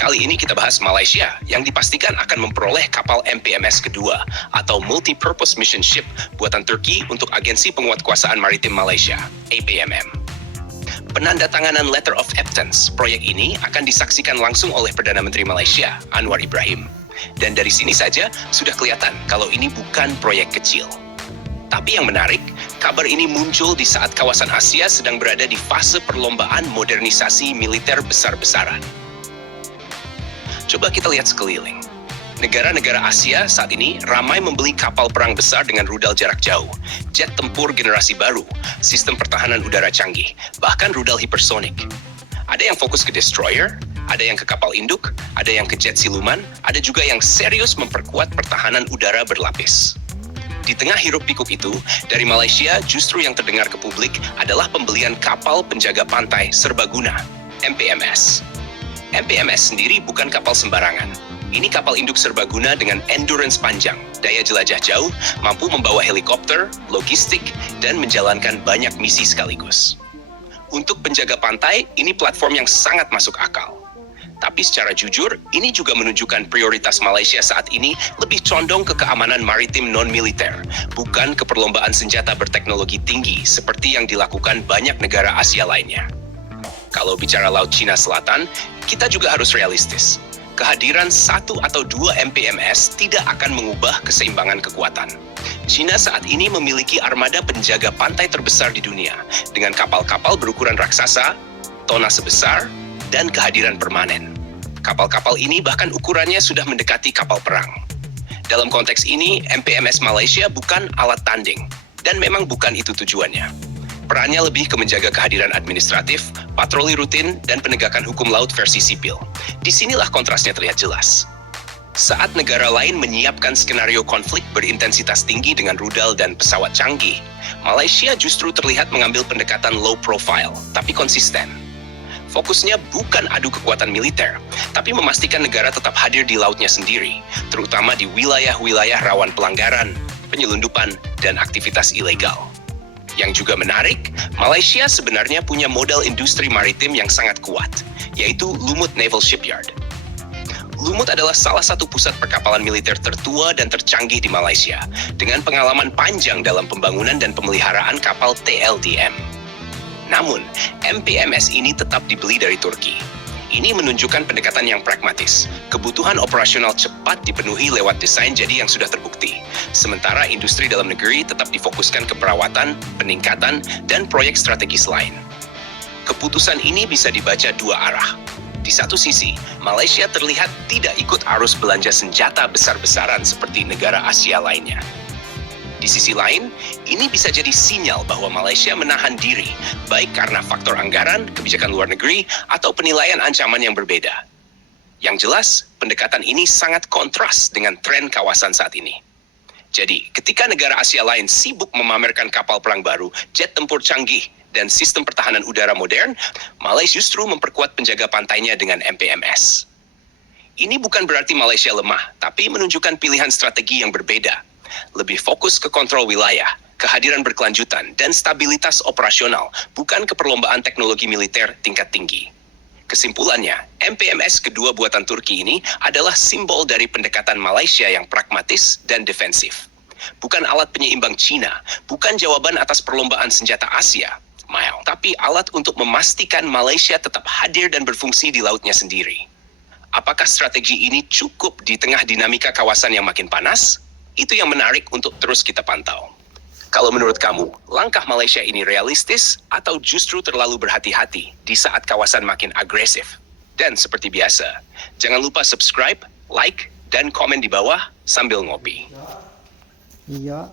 Kali ini kita bahas Malaysia yang dipastikan akan memperoleh kapal MPMS kedua atau Multi-Purpose Mission Ship buatan Turki untuk Agensi Penguatkuasaan Maritim Malaysia, APMM. Penandatanganan Letter of Acceptance proyek ini akan disaksikan langsung oleh Perdana Menteri Malaysia, Anwar Ibrahim. Dan dari sini saja sudah kelihatan kalau ini bukan proyek kecil. Tapi yang menarik, kabar ini muncul di saat kawasan Asia sedang berada di fase perlombaan modernisasi militer besar-besaran. Coba kita lihat sekeliling. Negara-negara Asia saat ini ramai membeli kapal perang besar dengan rudal jarak jauh, jet tempur generasi baru, sistem pertahanan udara canggih, bahkan rudal hipersonik. Ada yang fokus ke destroyer, ada yang ke kapal induk, ada yang ke jet siluman, ada juga yang serius memperkuat pertahanan udara berlapis. Di tengah hiruk pikuk itu, dari Malaysia justru yang terdengar ke publik adalah pembelian kapal penjaga pantai serbaguna, MPMS. MPMS sendiri bukan kapal sembarangan. Ini kapal induk serbaguna dengan endurance panjang, daya jelajah jauh, mampu membawa helikopter, logistik, dan menjalankan banyak misi sekaligus. Untuk penjaga pantai, ini platform yang sangat masuk akal. Tapi secara jujur, ini juga menunjukkan prioritas Malaysia saat ini lebih condong ke keamanan maritim non-militer, bukan ke perlombaan senjata berteknologi tinggi seperti yang dilakukan banyak negara Asia lainnya. Kalau bicara Laut Cina Selatan, kita juga harus realistis. Kehadiran 1 atau 2 MPMS tidak akan mengubah keseimbangan kekuatan. China saat ini memiliki armada penjaga pantai terbesar di dunia, dengan kapal-kapal berukuran raksasa, tonnase besar, dan kehadiran permanen. Kapal-kapal ini bahkan ukurannya sudah mendekati kapal perang. Dalam konteks ini, MPMS Malaysia bukan alat tanding, dan memang bukan itu tujuannya. Perannya lebih ke menjaga kehadiran administratif, patroli rutin, dan penegakan hukum laut versi sipil. Disinilah kontrasnya terlihat jelas. Saat negara lain menyiapkan skenario konflik berintensitas tinggi dengan rudal dan pesawat canggih, Malaysia justru terlihat mengambil pendekatan low profile, tapi konsisten. Fokusnya bukan adu kekuatan militer, tapi memastikan negara tetap hadir di lautnya sendiri, terutama di wilayah-wilayah rawan pelanggaran, penyelundupan, dan aktivitas ilegal. Yang juga menarik, Malaysia sebenarnya punya modal industri maritim yang sangat kuat, yaitu Lumut Naval Shipyard. Lumut adalah salah satu pusat perkapalan militer tertua dan tercanggih di Malaysia, dengan pengalaman panjang dalam pembangunan dan pemeliharaan kapal TLDM. Namun, MPMS ini tetap dibeli dari Turki. Ini menunjukkan pendekatan yang pragmatis. Kebutuhan operasional cepat dipenuhi lewat desain jadi yang sudah terbukti. Sementara industri dalam negeri tetap difokuskan ke perawatan, peningkatan, dan proyek strategis lain. Keputusan ini bisa dibaca dua arah. Di satu sisi, Malaysia terlihat tidak ikut arus belanja senjata besar-besaran seperti negara Asia lainnya. Di sisi lain, ini bisa jadi sinyal bahwa Malaysia menahan diri, baik karena faktor anggaran, kebijakan luar negeri, atau penilaian ancaman yang berbeda. Yang jelas, pendekatan ini sangat kontras dengan tren kawasan saat ini. Jadi, ketika negara Asia lain sibuk memamerkan kapal perang baru, jet tempur canggih, dan sistem pertahanan udara modern, Malaysia justru memperkuat penjaga pantainya dengan MPMS. Ini bukan berarti Malaysia lemah, tapi menunjukkan pilihan strategi yang berbeda. Lebih fokus ke kontrol wilayah, kehadiran berkelanjutan, dan stabilitas operasional, bukan ke perlombaan teknologi militer tingkat tinggi. Kesimpulannya, MPMS kedua buatan Turki ini adalah simbol dari pendekatan Malaysia yang pragmatis dan defensif. Bukan alat penyeimbang Cina, bukan jawaban atas perlombaan senjata Asia, tapi alat untuk memastikan Malaysia tetap hadir dan berfungsi di lautnya sendiri. Apakah strategi ini cukup di tengah dinamika kawasan yang makin panas? Itu yang menarik untuk terus kita pantau. Kalau menurut kamu, langkah Malaysia ini realistis atau justru terlalu berhati-hati di saat kawasan makin agresif? Dan seperti biasa, jangan lupa subscribe, like, dan komen di bawah sambil ngopi. Iya.